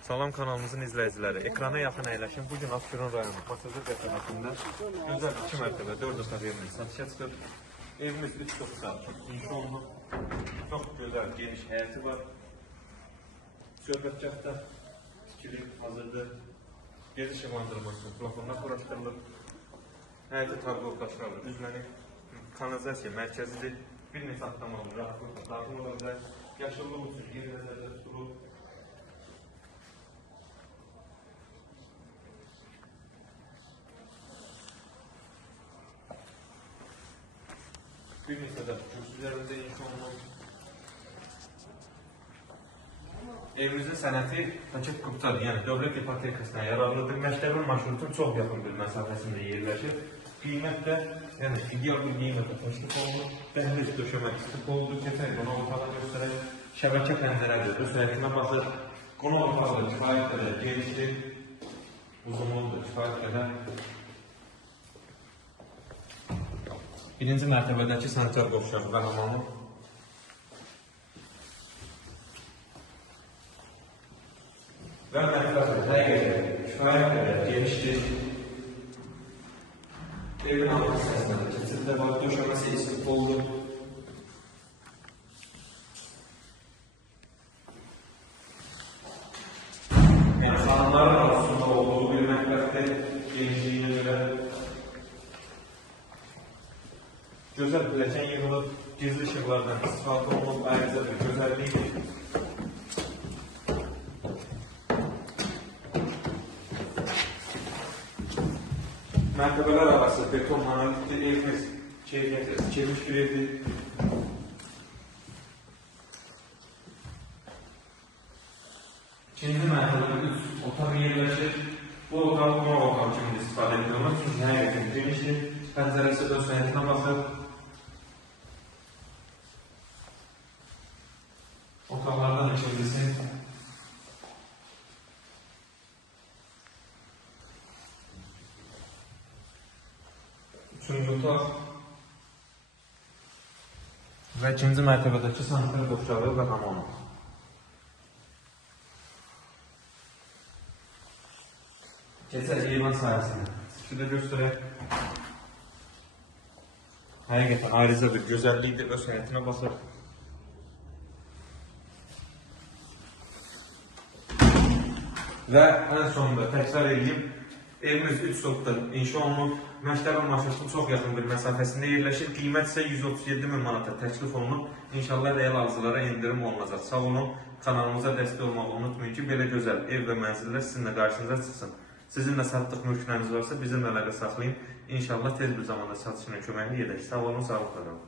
Salam kanalımızın izləyiciləri. Ekrana yaxın əyləşin. Bugün Abşeron rayonu Pasajır qəsəbəsində gözəl 2 mərtəbə 4 otaq evimiz satışa çıxır. Evimiz 3 çox saatlı inşa olunub. Çox gözəl, geniş həyəti var. Söhbətgahda tikili hazırdır. Gezi işıqlandırması plafonlar quraşdırılır. Həyəti tarqoqlaşdırılır. Üzməni kanalizasiya mərkəzidir. Bir neçə atlamalı, rahatlıqla daxil ola bilər. Yaşıllıq üçün yeri nəzərdə tutulub. Bir neçə də kürsülərində inşa olunub. Evimizin sənəti paket quptadır, yəni dövlət ipotekasına yararlıdır. Məktəbin marşrutun çox yaxın bir məsafəsində yerləşir. Qiymət də, yəni ideal bir qiymətə təşkil olunur. Dəhliz döşəməsi tip oldu. Keçək qonaq otağı göstərək. Şəbəkə pəncərədir, öz həyətinə baxır. Qonaq otağı da kifayət qədər genişdir. Uzunluqdur, kifayət qədər. Birinci mərtəbədəki sanitar qovşağı və hamamı. Və mərtəbədə həqiqətən kifayət qədər genişdir. Evin alt hissəsində də keçiddə var, döşəməsi istif oldu. Yəni xanımların arasında olduğu bir mətbəxdir, genişliyinə görə. Gözəl pilləkən yığılıb, gizli işıqlardan istifadə olunub, ayrıca bir gözəlliyidir. Mərtəbələr arası beton monolitli evimiz keyfiyyətlə tikilmiş bir evdir. İkinci mərtəbədə 3 otaq yerləşir. Bu otaq qonaq otağı kimi istifadə edilir. Çünki həqiqətən genişdir. Pəncərəsi öz həyətinə baxır. Otaqlardan ikincisi. Üçüncü otaq. Və ikinci mərtəbədəki sanitar qovşağı və hamamı. Keçək eyvan sahəsinə. Sizi göstərək. Həqiqətən ayrıca bir gözəllikdir, öz həyətinə baxır. Və ən sonunda təkrar edeyim, evimiz 3 sotda inşa olunub, məktəbin marşrutun çox yaxın bir məsafəsində yerləşir, qiymət isə 137.000 manata təklif olunub, İnşallah real alıcılara endirim olunacaq. Sağ olun, kanalımıza dəstək olmağı unutmayın ki, belə gözəl ev və mənzillər sizinlə qarşınıza çıxsın. Sizinlə satdıq mülkləriniz varsa bizimlə əlaqə saxlayın. İnşallah tez bir zamanda satışına köməkli edək. Sağ olun, sağlıqla qalın.